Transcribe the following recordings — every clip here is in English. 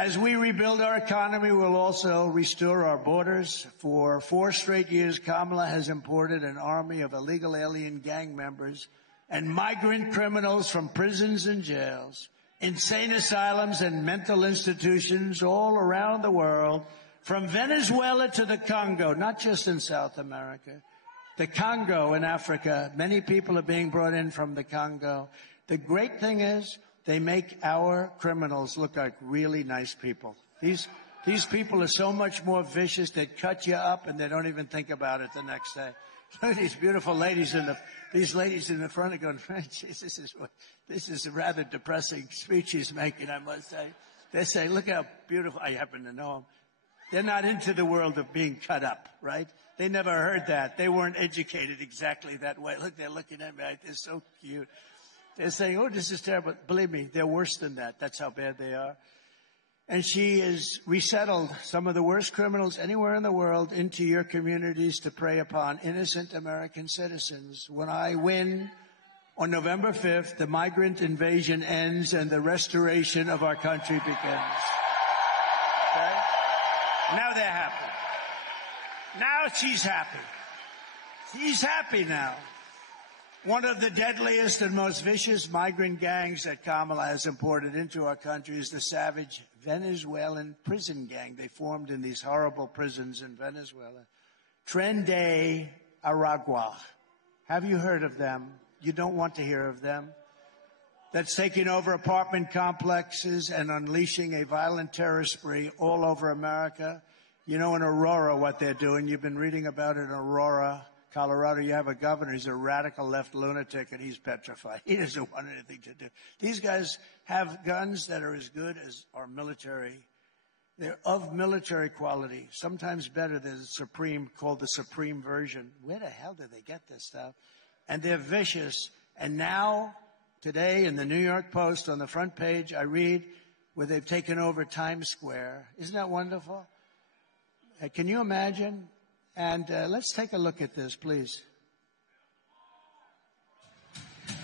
As we rebuild our economy, we'll also restore our borders. For 4 straight years, Kamala has imported an army of illegal alien gang members and migrant criminals from prisons and jails, insane asylums and mental institutions all around the world, from Venezuela to the Congo, not just in South America. The Congo in Africa, many people are being brought in from the Congo. The great thing is, they make our criminals look like really nice people. These people are so much more vicious. They cut you up and they don't even think about it the next day. Look at these beautiful ladies these ladies in the front are going, Jesus, this is a rather depressing speech he's making, I must say. They say, look how beautiful. I happen to know them. They're not into the world of being cut up, right? They never heard that. They weren't educated exactly that way. Look, they're looking at me. They're so cute. They're saying, oh, this is terrible. Believe me, they're worse than that. That's how bad they are. And she has resettled some of the worst criminals anywhere in the world into your communities to prey upon innocent American citizens. When I win on November 5th, the migrant invasion ends and the restoration of our country begins. Okay? Now they're happy. Now she's happy. She's happy now. One of the deadliest and most vicious migrant gangs that Kamala has imported into our country is the savage Venezuelan prison gang. They formed in these horrible prisons in Venezuela. Tren de Aragua. Have you heard of them? You don't want to hear of them. That's taking over apartment complexes and unleashing a violent terror spree all over America. You know, in Aurora, what they're doing. You've been reading about it in Aurora, Colorado. You have a governor. He's a radical left lunatic, and he's petrified. He doesn't want anything to do. These guys have guns that are as good as our military. They're of military quality, sometimes better than the Supreme, called the Supreme version. Where the hell did they get this stuff? And they're vicious. And now, today, in the New York Post, on the front page, I read where they've taken over Times Square. Isn't that wonderful? Can you imagine? And let's take a look at this, please.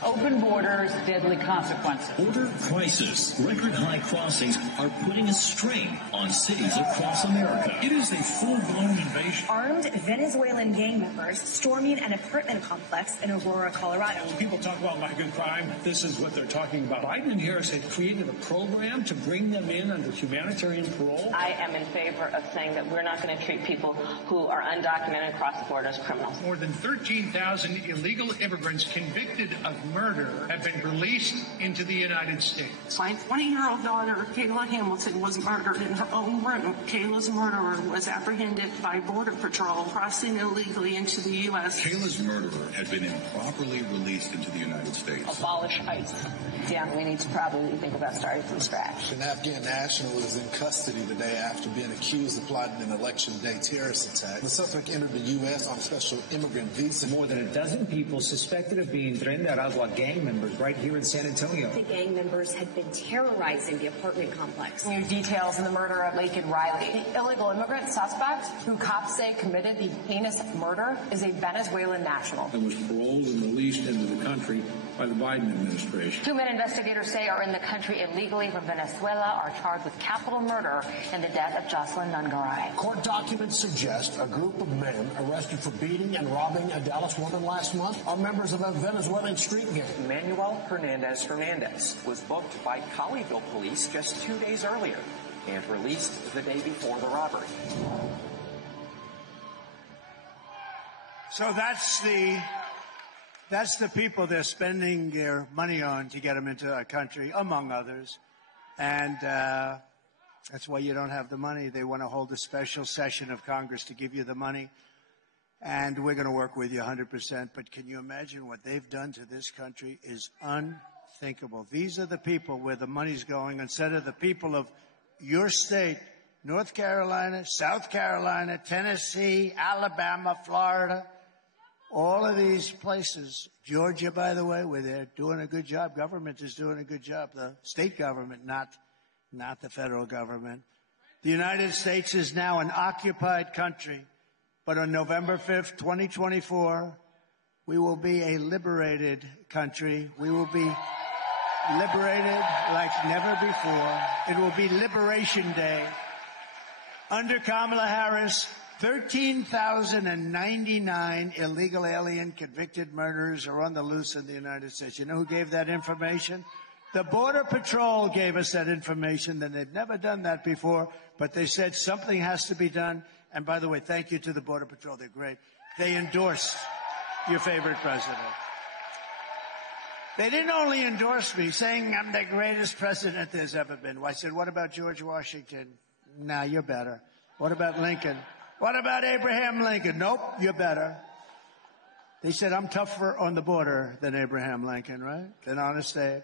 Open borders, deadly consequences. Border crisis. Record high crossings are putting a strain on cities across America. It is a full-blown invasion. Armed Venezuelan gang members storming an apartment complex in Aurora, Colorado. When people talk about migrant crime, this is what they're talking about. Biden and Harris had created a program to bring them in under humanitarian parole. I am in favor of saying that we're not going to treat people who are undocumented across the border as criminals. More than 13,000 illegal immigrants convicted of murder have been released into the United States. My 20-year-old daughter, Kayla Hamilton, was murdered in her own room. Kayla's murderer was apprehended by Border Patrol crossing illegally into the U.S. Kayla's murderer had been improperly released into the United States. Abolish ICE. Yeah, we need to probably think about starting from scratch. An Afghan national is in custody today after being accused of plotting an election day terrorist attack. The suspect entered the U.S. on a special immigrant visa. More than a dozen people suspected of being Tren de Aragua gang members right here in San Antonio. The gang members had been terrorizing the apartment complex. New details in the murder of Laken Riley. The illegal immigrant suspect, who cops say committed the heinous murder, is a Venezuelan national. And was paroled and released into the country by the Biden administration. 2 men investigators say are in the country illegally from Venezuela are charged with capital murder in the death of Jocelyn Nungaray. Court documents suggest a group of men arrested for beating and robbing a Dallas woman last month are members of a Venezuelan street gang. Manuel Hernandez was booked by Colleyville police just 2 days earlier and released the day before the robbery. So that's the people they're spending their money on to get them into our country, among others. And that's why you don't have the money. They want to hold a special session of Congress to give you the money. And we're going to work with you 100%. But can you imagine what they've done to this country is unthinkable. These are the people where the money's going instead of the people of your state, North Carolina, South Carolina, Tennessee, Alabama, Florida. All of these places, Georgia, by the way, where they're doing a good job. Government is doing a good job. The state government, not the federal government. The United States is now an occupied country. But on November 5th, 2024, we will be a liberated country. We will be liberated like never before. It will be Liberation Day. Under Kamala Harris, 13,099 illegal alien convicted murderers are on the loose in the United States. You know who gave that information? The Border Patrol gave us that information. And they've never done that before, but they said something has to be done. And by the way, thank you to the Border Patrol. They're great. They endorsed your favorite president. They didn't only endorse me, saying I'm the greatest president there's ever been. I said, what about George Washington? Nah, you're better. What about Lincoln? What about Abraham Lincoln? Nope, you're better. They said I'm tougher on the border than Abraham Lincoln, right? Than Honest Abe.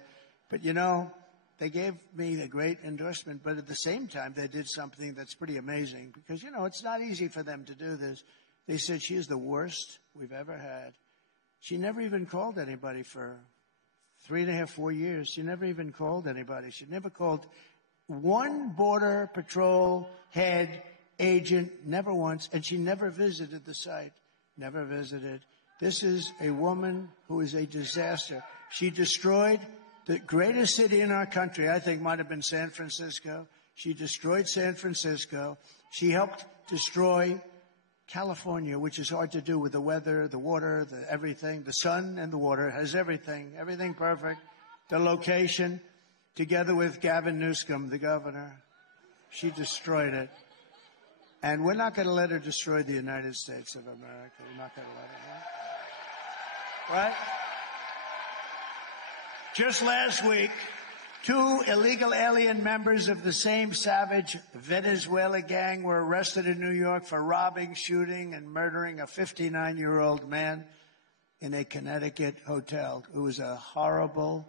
But, you know, they gave me a great endorsement, but at the same time, they did something that's pretty amazing because, you know, it's not easy for them to do this. They said she is the worst we've ever had. She never even called anybody for 3.5, 4 years. She never even called anybody. She never called one Border Patrol head, agent, never once, and she never visited the site. Never visited. This is a woman who is a disaster. She destroyed the greatest city in our country, I think might have been San Francisco. She destroyed San Francisco. She helped destroy California, which is hard to do with the weather, the water, the everything. The sun and the water has everything, everything perfect. The location, together with Gavin Newsom, the governor, she destroyed it. And we're not going to let her destroy the United States of America. We're not going to let her. Right? Just last week, 2 illegal alien members of the same savage Venezuela gang were arrested in New York for robbing, shooting, and murdering a 59-year-old man in a Connecticut hotel. It was a horrible,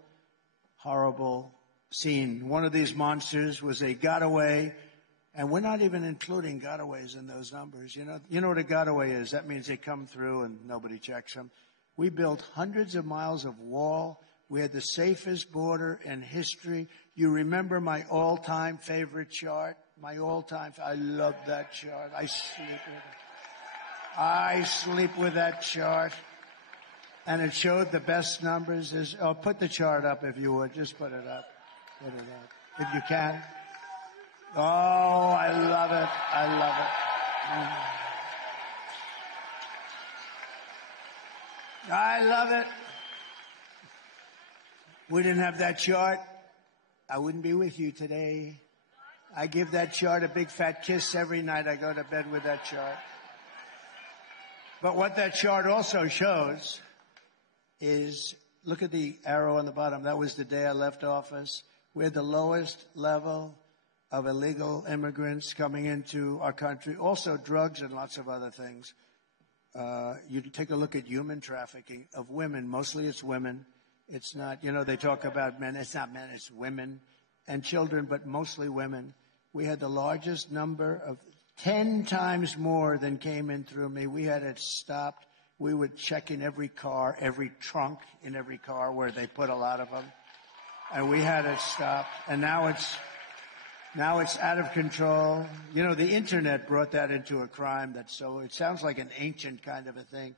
horrible scene. One of these monsters was a gotaway, and we're not even including gotaways in those numbers. You know what a gotaway is? That means they come through and nobody checks them. We built hundreds of miles of wall. We had the safest border in history. You remember my all-time favorite chart? I love that chart. I sleep with that chart. And it showed the best numbers. Put the chart up if you would. Just put it up. Put it up. If you can. Oh, I love it. I love it. I love it. We didn't have that chart, I wouldn't be with you today. I give that chart a big fat kiss every night I go to bed with that chart. But what that chart also shows is, look at the arrow on the bottom. That was the day I left office. We had the lowest level of illegal immigrants coming into our country. Also drugs and lots of other things. You take a look at human trafficking of women. Mostly it's women. It's not, they talk about men. It's not men, it's women and children, but mostly women. We had the largest number of 10 times more than came in through me. We had it stopped. We would check in every car, every trunk in every car where they put a lot of them. And we had it stopped. And now it's out of control. The internet brought that into a crime it sounds like an ancient kind of a thing.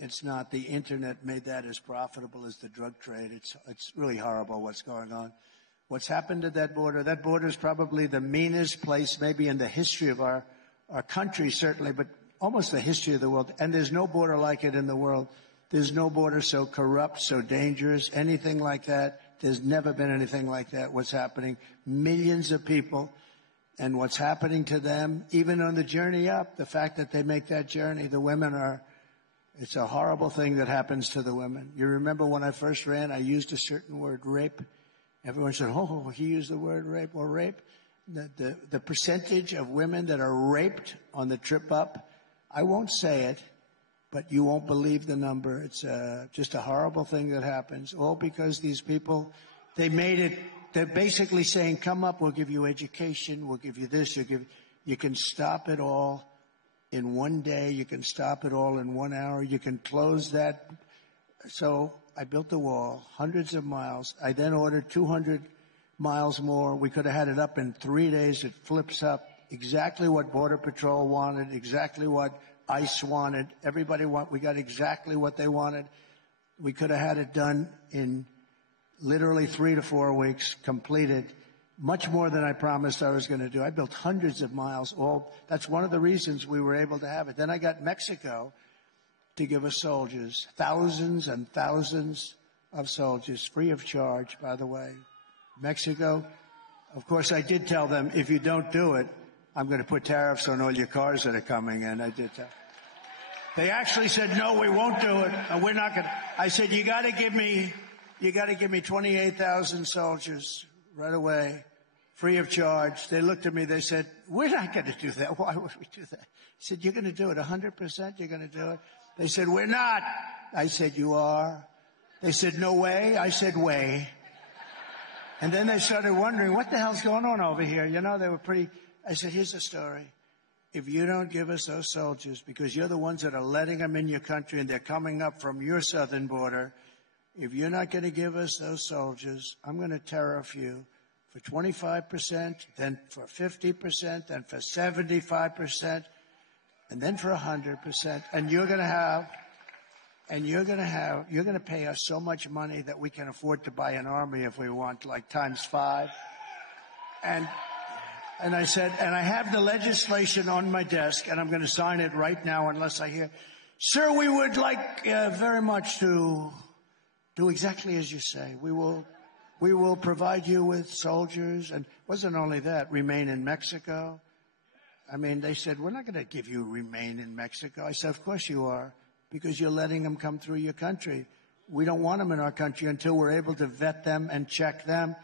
It's not. The internet made that as profitable as the drug trade. It's really horrible what's going on. What's happened at that border is probably the meanest place maybe in the history of our country, certainly, but almost the history of the world. And there's no border like it in the world. There's no border so corrupt, so dangerous, anything like that. There's never been anything like that. What's happening? Millions of people. And what's happening to them, even on the journey up, the fact that they make that journey, the women it's a horrible thing that happens to the women. You remember when I first ran, I used a certain word, rape. Everyone said, oh, he used the word rape. Well, rape, the percentage of women that are raped on the trip up, I won't say it, but you won't believe the number. It's just a horrible thing that happens, all because these people, they're basically saying, come up, we'll give you education, we'll give you this, you can stop it all in one day, you can stop it all in 1 hour, you can close that. So I built the wall, hundreds of miles. I then ordered 200 miles more. We could have had it up in 3 days. It flips up. Exactly what Border Patrol wanted, exactly what ICE wanted. We got exactly what they wanted. We could have had it done in literally 3 to 4 weeks, completed much more than I promised I was going to do. I built hundreds of miles. That's one of the reasons we were able to have it. Then I got Mexico to give us soldiers, thousands and thousands of soldiers, free of charge, by the way. Mexico, of course, I did tell them, if you don't do it, I'm going to put tariffs on all your cars that are coming in. I did tell. They actually said, no, we won't do it. We're not going to. I said, you got to give me 28,000 soldiers right away, free of charge. They looked at me. They said, we're not going to do that. Why would we do that? I said, you're going to do it 100%. You're going to do it. They said, we're not. I said, you are. They said, no way. I said, way. And then they started wondering, what the hell's going on over here? You know, they were pretty. I said, here's the story. If you don't give us those soldiers, because you're the ones that are letting them in your country and they're coming up from your southern border, if you're not going to give us those soldiers, I'm going to tariff you for 25%, then for 50%, then for 75%, and then for 100%. And you're going to pay us so much money that we can afford to buy an army if we want, like times 5. And I said, and I have the legislation on my desk, and I'm going to sign it right now unless I hear, sir, we would like very much to do exactly as you say. We will provide you with soldiers. And it wasn't only that, remain in Mexico. I mean, they said, we're not going to give you remain in Mexico. I said, of course you are, because you're letting them come through your country. We don't want them in our country until we're able to vet them and check them.